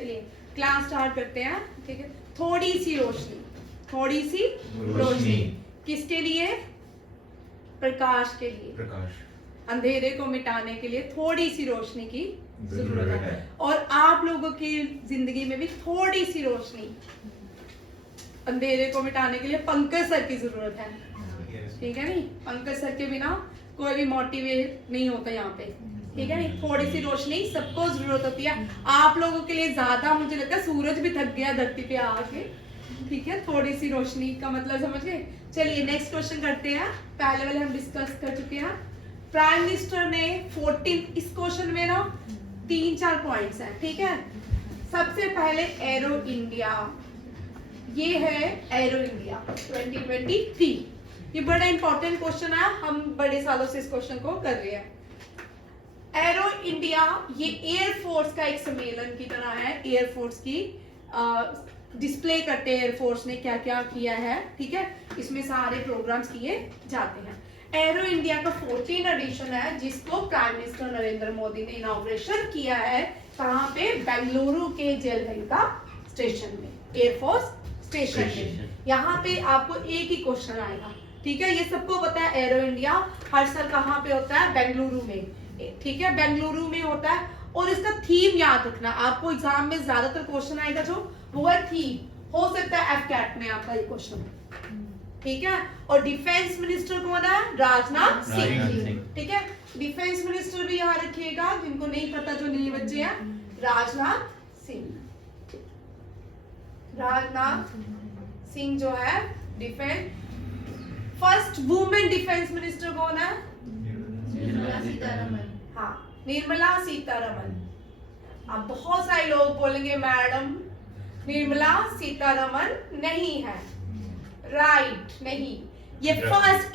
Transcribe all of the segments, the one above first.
चलिए class start करते हैं, ठीक है। थोड़ी सी रोशनी, थोड़ी सी रोशनी किसके लिए? प्रकाश के लिए। प्रकाश, अंधेरे को मिटाने के लिए थोड़ी सी रोशनी की जरूरत है। और आप लोगों की जिंदगी में भी थोड़ी सी रोशनी अंधेरे को मिटाने के लिए पंकज सर की जरूरत है, ठीक है नहीं? पंकज सर के बिना कोई भी मोटिवेट नहीं होता यहाँ पे, ठीक है नहीं? थोड़ी सी रोशनी सबको जरूरत होती है। आप लोगों के लिए ज्यादा मुझे लगता है, सूरज भी थक गया धरती पे आके, ठीक है। थोड़ी सी रोशनी का मतलब समझ गए। चलिए नेक्स्ट क्वेश्चन करते हैं। पहले वाले हम डिस्कस कर चुके हैं। प्राइम मिनिस्टर ने 14, इस क्वेश्चन में ना 3-4 पॉइंट्स हैं, ठीक है। सबसे पहले एरो इंडिया, ये है एरो इंडिया 2023। ये बड़ा इंपॉर्टेंट क्वेश्चन है, हम बड़े सालों से इस क्वेश्चन को कर रहे हैं। एरो इंडिया ये एयरफोर्स का एक सम्मेलन की तरह है, एयरफोर्स की डिस्प्ले करते हैं एयरफोर्स ने क्या क्या किया है, ठीक है। इसमें सारे प्रोग्राम्स किए जाते हैं। एरो इंडिया का 14 एडिशन है, जिसको प्राइम मिनिस्टर नरेंद्र मोदी ने इनॉग्रेशन किया है। कहाँ पे? बेंगलुरु के जलगंगा स्टेशन में, एयरफोर्स स्टेशन में। यहाँ पे आपको एक ही क्वेश्चन आएगा, ठीक है। ये सबको पता है एरो इंडिया हर साल कहाँ पे होता है? बेंगलुरु में, ठीक है। बेंगलुरु में होता है। और इसका थीम याद रखना, आपको एग्जाम में ज्यादातर क्वेश्चन आएगा जो वो है थीम। हो सकता है एफकैट में आपका ये क्वेश्चन, ठीक है। और डिफेंस मिनिस्टर कौन है? राजनाथ सिंह, ठीक है। डिफेंस मिनिस्टर भी यहाँ रखिएगा, जिनको नहीं पता, जो नए बच्चे हैं, राजनाथ सिंह। राजनाथ सिंह जो है defence. First women defence minister कौन है? निर्मला सीतारमण। हाँ, निर्मला सीतारमण। अब बहुत सारे लोग बोलेंगे मैडम निर्मला सीतारमण नहीं है, राइट नहीं। ये first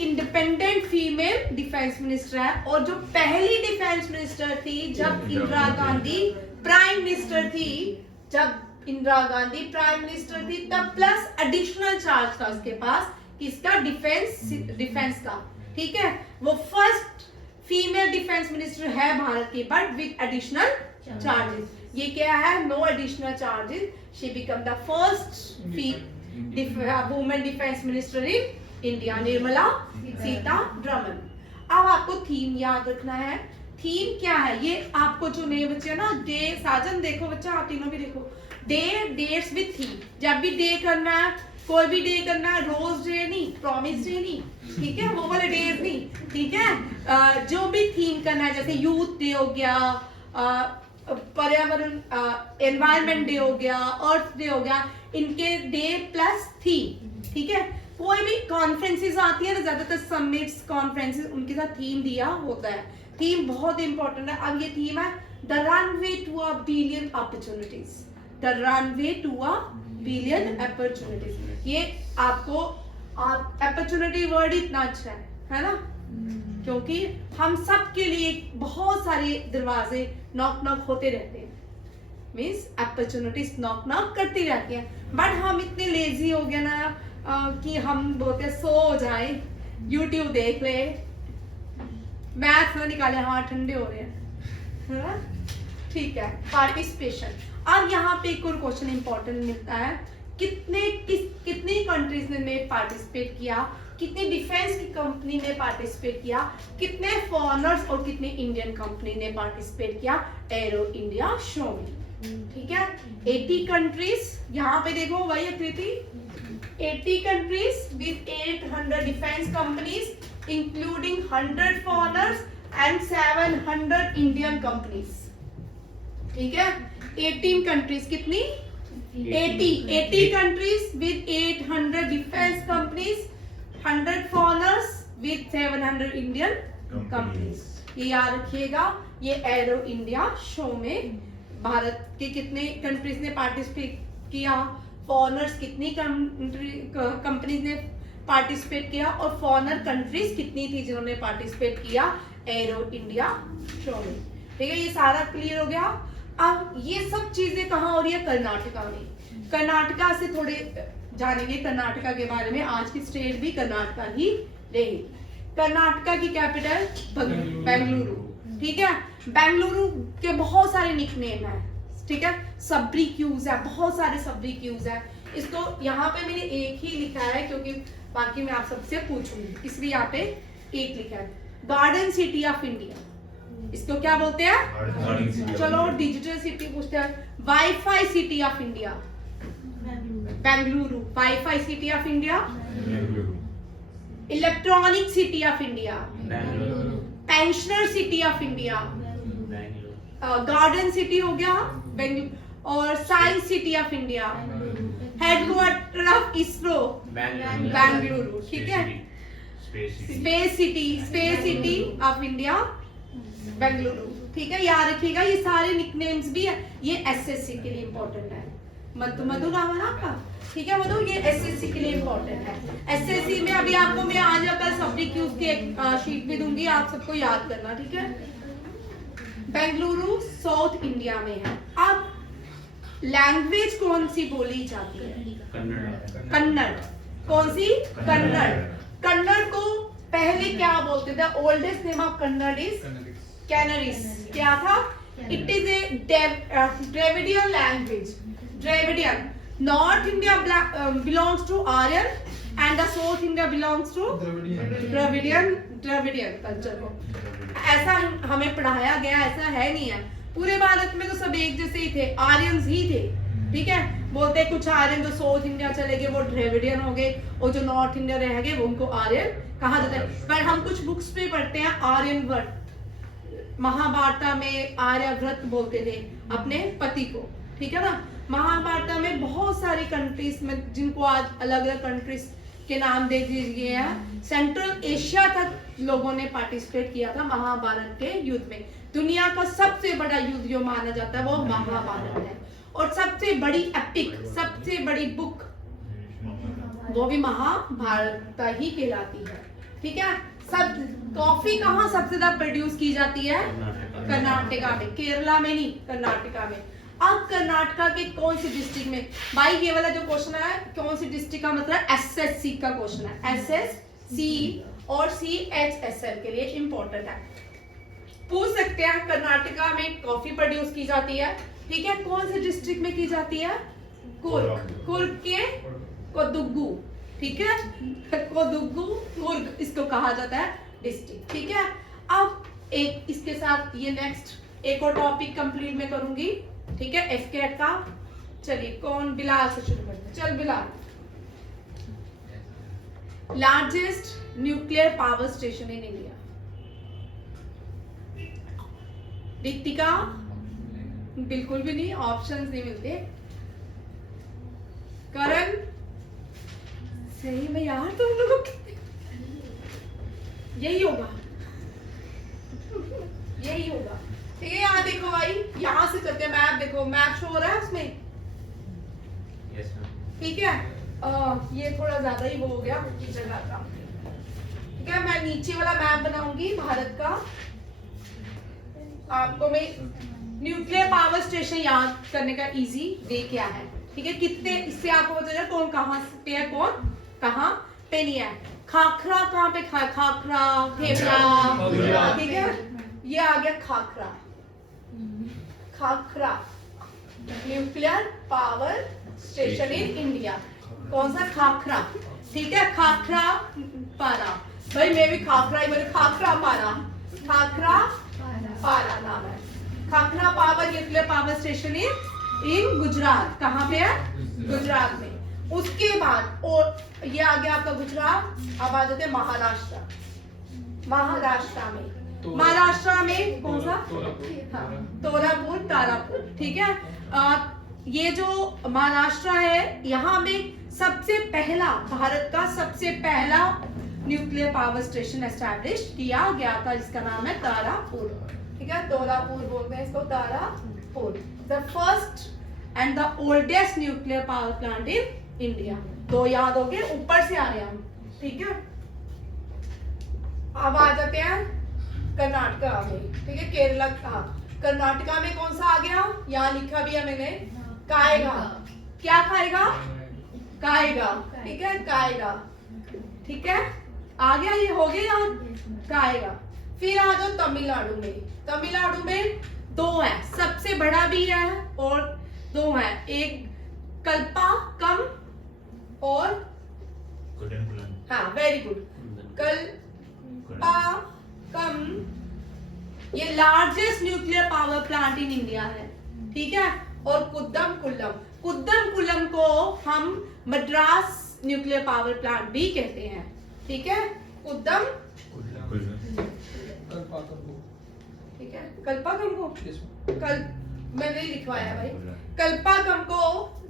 independent female defence minister है। और जो पहली डिफेंस मिनिस्टर थी जब इंदिरा गांधी प्राइम मिनिस्टर थी, तब प्लस एडिशनल चार्ज था उसके पास, किसका? डिफेंस का, ठीक है। वो फर्स्ट फीमेल डिफेंस मिनिस्टर है भारत की, बट विद एडिशनल चार्जेस। ये क्या है? No additional charges. She become the first women defence minister in India, Nirmala Sitharaman. अब आपको थीम याद रखना है। थीम क्या है? ये आपको जो नए बच्चे ना, डे, साजन देखो बच्चा, आप तीनों भी देखो, डेट्स विद थीम। जब भी डे करना है, कोई भी डे करना है, रोज डे नहीं, प्रॉमिस डे नहीं, ठीक है, वो वाले डेज नहीं, ठीक है। जो भी थीम करना है, जैसे यूथ डे हो गया, पर्यावरण एनवायरनमेंट डे हो गया, अर्थ डे हो गया, इनके डे प्लस थीम, ठीक है। कोई भी कॉन्फ्रेंसेस आती है ना, ज्यादातर समिट्स, कॉन्फ्रेंसेस, उनके साथ थीम दिया होता है। थीम बहुत इंपॉर्टेंट है। अब ये थीम है the runway to a billion opportunities, the runway to a billion opportunities. ये आपको अपॉर्चुनिटी वर्ड इतना अच्छा है ना, क्योंकि हम सब के लिए बहुत सारे दरवाजे नॉक नॉक होते रहते हैं, मीन्स अपॉर्चुनिटीज नॉक नॉक करती रहती हैं। बट हम इतने लेजी हो गए ना कि हम बोलते सो जाए, यूट्यूब देख ले, मैथ ना निकाले, हाँ ठंडे हो रहे हैं, ठीक है। पार्टिसिपेशन। अब यहाँ पे एक और क्वेश्चन इंपॉर्टेंट मिलता है, कितनी कंट्रीज ने पार्टिसिपेट किया, कितनी डिफेंस की कंपनी ने पार्टिसिपेट किया, कितने फॉरेनर्स और कितने इंडियन कंपनी ने पार्टिसिपेट किया एरो इंडिया शो में, ठीक है। 80 कंट्रीज, यहाँ पे देखो वही आकृति, 80 countries with 800 defence companies including 100 foreigners and 700 Indian companies, ठीक है। 18 कंट्रीज, कितनी? 80 countries with 800 defence companies, 100 foreigners with 700 Indian companies. ये याद रखिएगा। ये एरो इंडिया शो में भारत के कितने कंट्रीज ने पार्टिसिपेट किया, फॉरेनर्स कितनी कंपनीज ने पार्टिसिपेट किया, और फॉरेनर कंट्रीज कितनी थी जिन्होंने पार्टिसिपेट किया एरो इंडिया शो में, ठीक है। ये सारा क्लियर हो गया। अब ये सब चीजें कहाँ हो रही है? कर्नाटका में। कर्नाटका से थोड़े जानेंगे कर्नाटका के बारे में। आज की स्टेट भी कर्नाटका ही रहेगी। कर्नाटका की कैपिटल बेंगलुरु, ठीक है। बेंगलुरु के बहुत सारे निकनेम है, ठीक है। सबरी क्यूज है, बहुत सारे सबरी क्यूज है। इसको यहाँ पे मैंने एक ही लिखा है क्योंकि बाकी मैं आप सबसे पूछूंगी, इसलिए यहाँ पे एक लिखा है। गार्डन सिटी ऑफ इंडिया, इसको क्या बोलते हैं? चलो डिजिटल सिटी पूछते हैं। Wifi city of India, Bengaluru. Wifi city of India, electronic city of India, pensioner city of India, garden city हो गया बेंगलुरु, और science city of India, headquarter of ISRO Bengaluru, ठीक है। Space city of India Bengaluru, ठीक है। याद रखिएगा ये सारे निकनेम्स भी है, ये एसएससी के लिए इंपॉर्टेंट है। मधु नाम है ना आपका, ठीक है मधु, ये एसएससी के लिए इंपॉर्टेंट है। एसएससी में अभी आपको मैं आज या कल सब्जेक्ट क्यूज की एक शीट भी दूंगी, आप सबको याद करना, ठीक है। बेंगलुरु साउथ इंडिया में है। अब लैंग्वेज कौन सी बोली जाती है? कन्नड़। कौन सी? कन्नड़। कन्नड़ को पहले क्या बोलते थे? Oldest name of Kannada is Canarese. क्या था? It is a Dravidian language. Dravidian. North India belongs to Aryan and the south India belongs to Dravidian culture को। ऐसा हमें पढ़ाया गया, ऐसा है नहीं है। पूरे भारत में तो सब एक जैसे ही थे, आर्यंस ही थे, ठीक है। बोलते कुछ आर्यन जो साउथ इंडिया चले गए वो द्रविडियन हो गए, और जो नॉर्थ इंडिया रह गए वो उनको आर्यन कहा जाता है। पर हम कुछ बुक्स पे पढ़ते हैं आर्यन व्रत। महाभारत में आर्यव्रत बोलते थे अपने पति को, ठीक है ना। महाभारत में बहुत सारी कंट्रीज में, जिनको आज अलग अलग कंट्रीज के नाम दे दिए गए हैं, सेंट्रल एशिया तक लोगों ने पार्टिसिपेट किया था महाभारत के युद्ध में। दुनिया का सबसे बड़ा युद्ध जो माना जाता है वो महाभारत है, और सबसे बड़ी एपिक, सबसे बड़ी बुक वो भी महाभारत ही कहलाती है, ठीक है। सब कॉफी कहाँ सबसे ज्यादा प्रोड्यूस की जाती है? कर्नाटका में, केरला में नहीं, कर्नाटका में। अब कर्नाटका के कौन सी डिस्ट्रिक्ट में? भाई ये वाला जो क्वेश्चन है कौन सी डिस्ट्रिक्ट का मतलब एसएससी का क्वेश्चन है। एसएससी और सीएचएसएल के लिए इंपॉर्टेंट है, पूछ सकते हैं। कर्नाटका में कॉफी प्रोड्यूस की जाती है, ठीक है। कौन से डिस्ट्रिक्ट में की जाती है? कुर्ग के कोदुगु, ठीक है। कोदुगु कुर्ग इसको कहा जाता है डिस्ट्रिक्ट, ठीक है। अब एक इसके साथ ये नेक्स्ट एक और टॉपिक कंप्लीट में करूंगी, ठीक है, एफकेट का। चलिए कौन? बिलाल से शुरू करते हैं। चल Bilal. Largest nuclear power station in India. Ritika? बिल्कुल भी नहीं, ऑप्शंस नहीं मिलते। करण? सही में यार तुम लोग यही होगा, यही होगा, ठीक है। यहाँ देखो भाई, यहाँ से चलते हैं। मैप देखो, मैप शो हो रहा है उसमें, ठीक है। ये थोड़ा ज्यादा ही वो हो गया जगह का, ठीक है। मैं नीचे वाला मैप बनाऊंगी भारत का। आपको मैं न्यूक्लियर पावर स्टेशन याद करने का इजी वे क्या है, ठीक है। कितने, इससे आपको पता चलेगा कौन कहाँ पे है, कौन कहाँ पे नहीं है। खाखरा कहाँ पे? खाखरा, खेपला, ठीक है। ये आ गया khakhra. Khakhra nuclear power station in India. कौन सा? खाखरा, ठीक है। खाखरा पारा, भाई मैं भी खाखरा ही बोले, खाखरा पारा, खाखरा पारा नाम है। Khakhra power nuclear power station इन गुजरात। कहाँ पे है? गुजरात में। उसके बाद और ये आ गया आपका गुजरात। अब आ जाते हैं महाराष्ट्र। महाराष्ट्र में, महाराष्ट्र में कौन सा? हाँ, तोरापुर, तारापुर, ठीक है। ये जो महाराष्ट्र है, यहाँ में सबसे पहला, भारत का सबसे पहला न्यूक्लियर पावर स्टेशन एस्टैब्लिश किया गया था, जिसका नाम है तारापुर, ठीक है। तोरापुर बोलते हैं इसको, Tarapur. The first and the oldest nuclear power plant in India. दो याद हो गए, ऊपर से आ रहे हैं हम, ठीक है। अब आ जाते हैं कर्नाटका में, ठीक है। केरला का, कर्नाटका में कौन सा आ गया? यहाँ लिखा भी है मैंने, कायगा। क्या खाएगा? कायगा, ठीक है, कायगा, ठीक है। आ गया, ये हो गया याद, कायगा। फिर आ जाओ तमिलनाडु में। तमिलनाडु में दो है, सबसे बड़ा भी है और दो है, एक कल्पाकम और हाँ वेरी गुड, कल्पाकम ये largest nuclear power plant in India है, ठीक है। और कुद्दमकुलम को हम मद्रास न्यूक्लियर पावर प्लांट भी कहते हैं, ठीक है। ठीक है, कल्पाकम को मैंने लिखवाया भाई, कल्पाकम को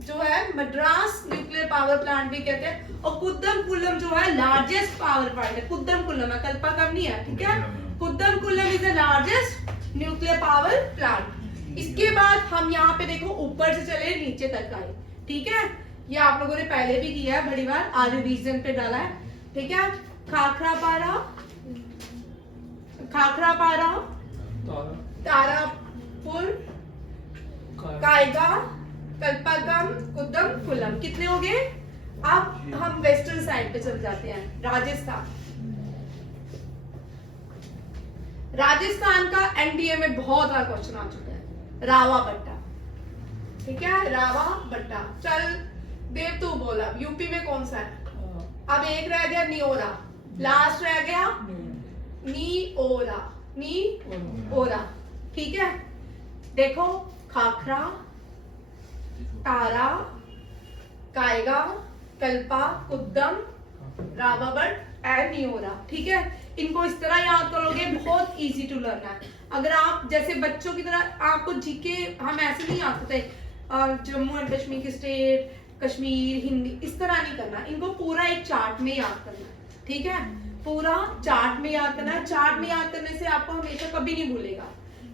जो है मद्रास न्यूक्लियर पावर प्लांट भी कहते हैं, और कुद्दमकुलम जो है लार्जेस्ट पावर प्लांट है। कुद्दमकुलम है, कल्पाकम नहीं है, ठीक है। Kudankulam is the largest nuclear power plant. इसके बाद हम यहाँ पे देखो ऊपर से चले नीचे तक आए, ठीक है। ये आप लोगों ने पहले भी किया है बड़ी बार, आज रिवीजन पे डाला है, ठीक है। खाखरापारा, तारापुर, कायगा, कल्पाकम, कुद्दमकुलम, कितने हो गए। अब हम वेस्टर्न साइड पे चले जाते हैं, राजस्थान का एनडीए में बहुत बार क्वेश्चन आ चुका है, रावाबट्टा, ठीक है। रावाबट्टा, चल देव तू बोला, यूपी में कौन सा है। अब एक रह गया नियोरा, लास्ट रह गया निओरा, ठीक है। देखो खाखरा, तारा, कायगा, कल्पा, कुद्दम, रावाबट एंड नियोरा, ठीक है। इनको इस तरह याद करोगे, बहुत इजी टू लर्न है। अगर आप जैसे बच्चों की तरह आपको जीके हम ऐसे नहीं याद करते, जम्मू एंड कश्मीर की स्टेट, कश्मीर, हिंदी, इस तरह नहीं करना, इनको पूरा एक चार्ट में याद करना है, ठीक है। पूरा चार्ट में याद करना है, चार्ट में याद करने से आपको हमेशा कभी नहीं भूलेगा,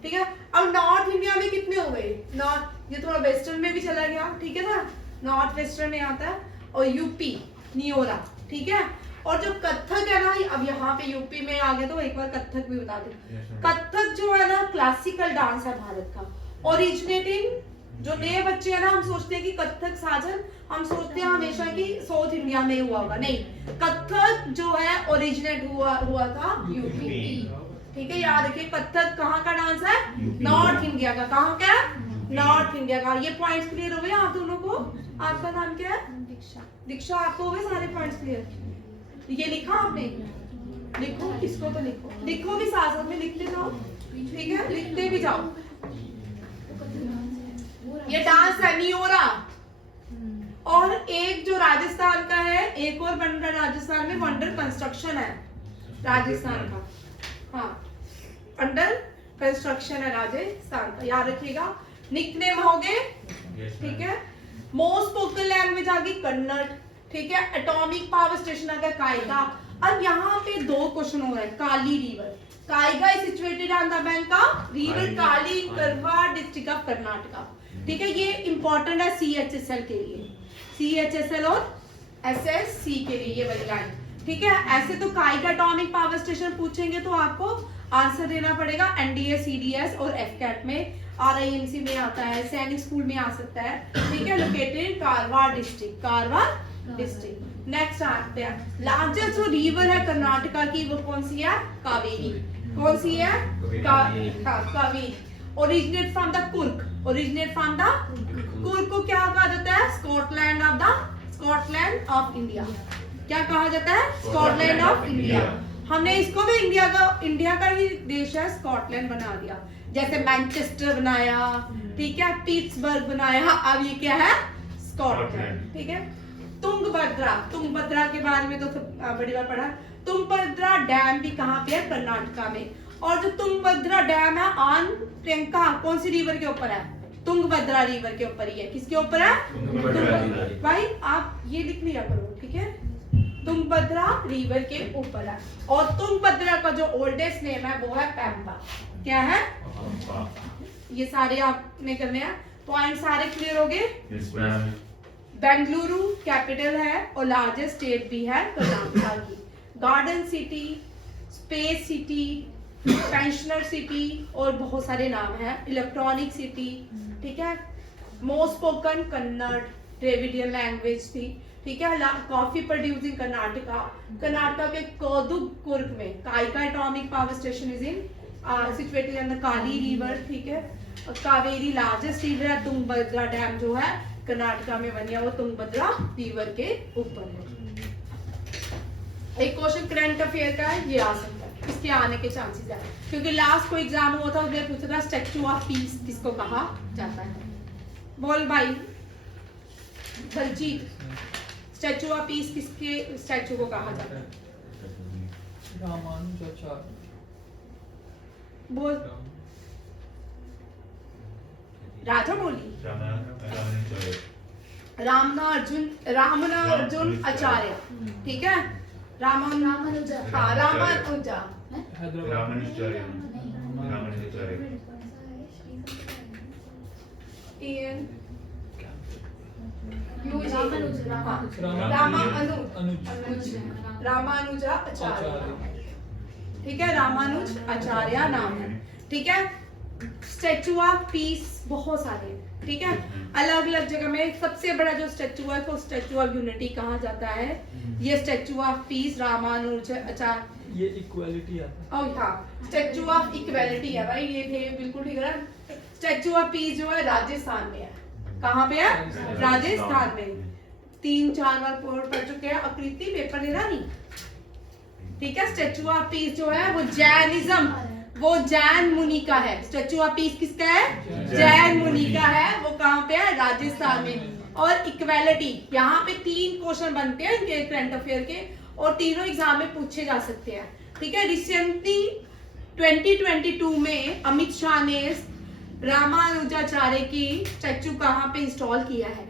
ठीक है। अब नॉर्थ इंडिया में कितने हो गए, नॉर्थ, ये थोड़ा वेस्टर्न में भी चला गया, ठीक है ना, नॉर्थ वेस्टर्न में आता है, और यूपी नियोरा, ठीक है। और जो कथक है ना, अब यहाँ पे यूपी में आ गए तो एक बार कथक भी बता दे। कथक जो है ना क्लासिकल डांस है भारत का, ओरिजिनेटिंग, जो नए बच्चे हैं ना हम सोचते हैं कि कथक साजन, हम सोचते हैं हमेशा कि साउथ इंडिया में हुआ होगा, नहीं, कथक जो है ओरिजिनेट हुआ था यूपी, ठीक है। याद रखिए कथक कहाँ का डांस है, नॉर्थ इंडिया का। कहाँ का, नॉर्थ इंडिया का। ये पॉइंट्स क्लियर हो गए आप दोनों को। आपका नाम क्या है, दीक्षा, आपको हो गए सारे पॉइंट्स क्लियर। ये लिखा आपने, लिखो, इसको तो लिखो भी साथ साथ में लिखते जाओ, ठीक है, लिखते भी जाओ। ये डांस है नियोरा। और एक जो राजस्थान का है, एक और बन रहा राजस्थान में, अंडर कंस्ट्रक्शन है राजस्थान का, हाँ अंडर कंस्ट्रक्शन है राजस्थान का, याद रखिएगा। निकनेम हो गए, ठीक है। मोस्ट स्पोकन लैंग्वेज आ गई कन्नड़, ठीक है। एटॉमिक पावर स्टेशन आ गया कायगा। अब यहाँ पे दो क्वेश्चन हो रहे हैं। Kali river, Kaiga is situated on the bank of river Kali, Karwar district of Karnataka, ठीक है। ये इंपॉर्टेंट है CHSL के लिए, CHSL और SSC के लिए ये वाली लाइन, ठीक है। ऐसे तो कायगा एटॉमिक पावर स्टेशन पूछेंगे तो आपको आंसर देना पड़ेगा NDA, CDS और FCAT में, RIMC में आता है, सैनिक स्कूल में आ सकता है, ठीक है। Located Karwar district. नेक्स्ट आते हैं, लार्जेस्ट जो रिवर है कर्नाटका की वो कौन सी है, कावेरी। कौन सी है, कावेरी। ओरिजिनेट फ्रॉम द कुर्क, कुर्क को क्या कहा जाता है, स्कॉटलैंड ऑफ इंडिया। क्या कहा जाता है, स्कॉटलैंड ऑफ इंडिया। हमने इसको भी इंडिया का ही देश है स्कॉटलैंड बना दिया, जैसे मैनचेस्टर बनाया, ठीक है, पिट्सबर्ग बनाया, अब ये क्या है, स्कॉटलैंड, ठीक है। तुंगभद्रा के बारे में तो बड़ी बार पढ़ा। तुंगभद्रा डैम भी कहाँ पे है, कर्नाटका में। और जो तुंगभद्रा डैम है ऑन प्रियंका कौन सी रिवर के ऊपर है, तुंगभद्रा रिवर के ऊपर ही है। किसके ऊपर है, भाई आप ये लिख लिया करो, ठीक है, तुंगभद्रा रिवर के ऊपर है। और तुंगभद्रा का जो ओल्डेस्ट नेम है वो है पैम्पा। क्या है, ये सारे आपने करने हैं। पॉइंट सारे क्लियर हो गए। बेंगलुरु कैपिटल है और लार्जेस्ट स्टेट भी है कर्नाटका की। Garden city, space city, pensioner city और बहुत सारे नाम हैं। इलेक्ट्रॉनिक सिटी, ठीक है। Most spoken Kannada, Dravidian language थी, ठीक है। कॉफी प्रोड्यूसिंग कर्नाटका, कर्नाटका के कोदुकुर्ग में Kaiga atomic power station is in situated in the Kali river, ठीक है। कावेरी लार्जेस्ट रिवर है, तुंगभद्रा डैम जो है कर्नाटका में बनी है, वो तुंगभद्रा रिवर के ऊपर है। एक क्वेश्चन करंट अफेयर का है, ये आ सकता है, इसके आने के चांसेस है, क्योंकि लास्ट को एग्जाम हुआ था, उसने पूछा था स्टैच्यू ऑफ पीस किसको कहा जाता है। बोल भाई बलजीत, स्टैच्यू ऑफ पीस किसके स्टैच्यू को कहा जाता है? रामानुजाचार्य। बोल राजा बोली। रामानुजन आचार्य, ठीक है। रामानुजा। हाँ रामानुजा, हैदराबाद। इयन रामानुजा आचार्य, ठीक है। रामानुज आचार्य नाम है, ठीक है। स्टैचू ऑफ पीस बहुत सारे, ठीक है, अलग अलग जगह में। सबसे बड़ा जो स्टैचू है वो स्टैचू ऑफ यूनिटी कहा जाता है। ये स्टैचू ऑफ पीस रामानुज आचार्य, ये इक्वालिटी आता है। हाँ स्टैचू ऑफ इक्वालिटी है भाई, ये थे बिल्कुल ठीक है। स्टैचू ऑफ पीस जो है राजस्थान में है, कहाँ पे है? राजस्थान में। 3-4 बार पढ़ चुके हैं, आकृति पेपर दे रहा नहीं, ठीक है। स्टैचू ऑफ पीस जो है वो जैनिज्म, वो जैन मुनि का है। स्टैचू ऑफ पीस किसका है? जैन मुनि का है। वो कहाँ पे है? राजस्थान में। और इक्वालिटी, यहाँ पे 3 क्वेश्चन बनते हैं इनके करंट अफेयर के, और तीनों एग्जाम में पूछे जा सकते हैं, ठीक है। रिसेंटली 2022 में अमित शाह ने रामानुजाचार्य की स्टैचू कहाँ पे इंस्टॉल किया है?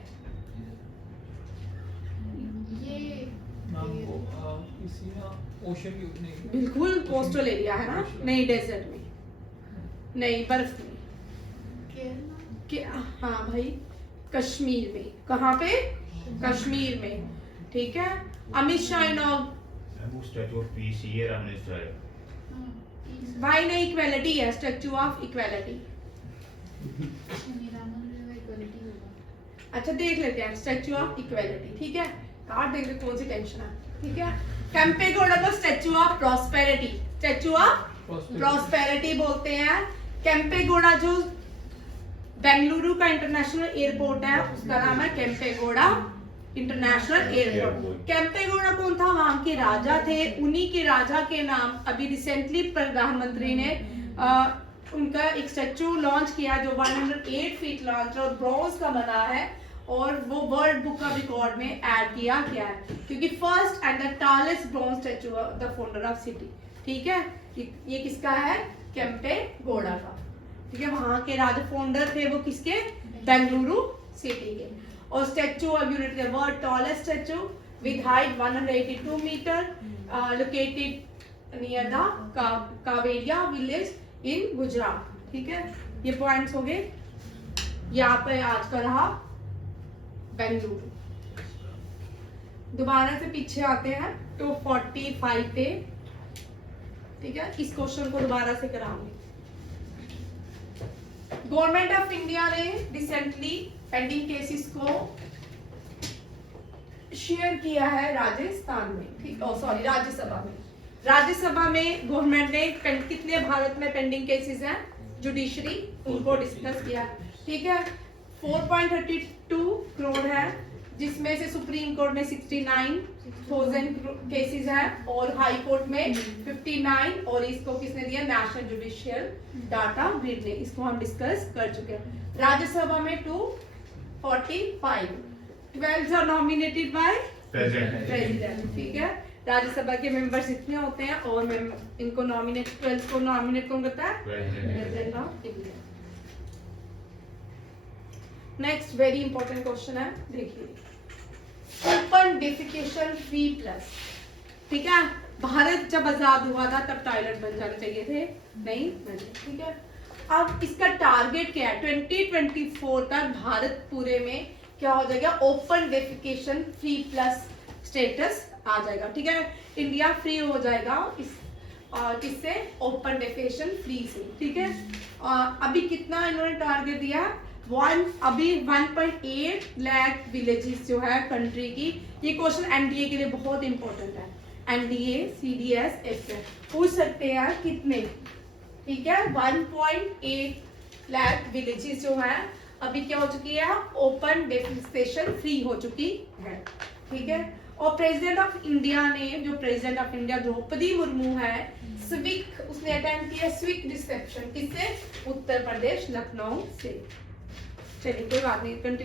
नाम को किसी ना ओशन के नहीं, बिल्कुल कोस्टल एरिया है ना, नहीं डेजर्ट में, नहीं बर्फ में, हाँ भाई कश्मीर में। कहाँ पे? कश्मीर में, ठीक है। Amit Shah statue of peace ही है रामानुजाचार्य भाई ने इक्वालिटी है, स्टैचू ऑफ इक्वालिटी। अच्छा देख लेते हैं स्टैचू ऑफ इक्वालिटी, ठीक है। कार्ड देख लेते कौन सी टेंशन है, ठीक है। केम्पेगौड़ा को statue of prosperity, statue of prosperity बोलते हैं। केम्पेगौड़ा जो बेंगलुरु का इंटरनेशनल एयरपोर्ट है, उसका नाम है केम्पेगौड़ा इंटरनेशनल एयरपोर्ट। केम्पेगौड़ा कौन था? वहां के राजा थे, उन्हीं के राजा के नाम अभी रिसेंटली प्रधानमंत्री ने उनका एक स्टैचू लॉन्च किया जो 108 फीट लॉन्च और ब्रॉन्ज का बना है, और वो वर्ल्ड बुक ऑफ रिकॉर्ड में ऐड किया गया है, क्योंकि first and the tallest bronze statue of the founder of city, ठीक है। ये किसका है? केम्पेगौड़ा का, ठीक है। वहां के राजा फाउंडर थे वो किसके? बेंगलुरु सिटी के। और statue of unity the world tallest statue with height 182 metre located near the Kevadia village in Gujarat, ठीक है। ये पॉइंट्स हो गए। यहाँ पे आज का रहा बेंगलुरु। दोबारा से पीछे आते हैं तो 45 पे, ठीक है। इस क्वेश्चन को दोबारा से कराऊंगी। गवर्नमेंट ऑफ इंडिया ने रिसेंटली पेंडिंग केसेस को शेयर किया है राजस्थान में, ठीक, सॉरी राज्यसभा में। राज्यसभा में गवर्नमेंट ने कितने भारत में पेंडिंग केसेस हैं जुडिशरी, उनको डिस्कस किया, ठीक है। 4.32 करोड़ है, जिसमें से सुप्रीम कोर्ट में 69,000 केसेस हैं और हाई कोर्ट में 59, और इसको किसने दिया? नेशनल जुडिशियल डाटा ग्रिड ने। इसको हम डिस्कस कर चुके हैं। राज्यसभा में 245, 12 आर नॉमिनेटेड बाय प्रेसिडेंट, ठीक है। राज्यसभा के मेंबर्स इतने होते हैं, और इनको नॉमिनेट 12 को नॉमिनेट कौन करता है? President of India. Next very important question है, देखिए। ओपन डेफिकेशन फ्री प्लस, ठीक है। भारत जब आजाद हुआ था तब टॉयलेट बन जाने चाहिए थे, नहीं बने, ठीक है। अब इसका टारगेट क्या है? 2024 तक भारत पूरे में क्या हो जाएगा? Open defecation free plus status आ जाएगा, ठीक है। इंडिया फ्री हो जाएगा इस किससे? ओपन डेफिकेशन फ्री से, ठीक है। अभी कितना इन्होंने टारगेट दिया? अभी 1.8 लाख विलेजेस जो है कंट्री की। ये क्वेश्चन एनडीए के लिए बहुत इंपॉर्टेंट है। एनडीए सीडीएस एक्सेल पूछ सकते हैं कितने, ठीक है। 1.8 लाख विलेजेस जो है अभी क्या हो चुकी है, ओपन डेफिस्टेशन फ्री हो चुकी है, ठीक है। और प्रेसिडेंट ऑफ इंडिया ने, जो president of India Droupadi Murmu है, स्विक उसने अटेंड किया, स्विक रिसेप्शन किससे, उत्तर प्रदेश लखनऊ से। चलिए कोई बात नहीं,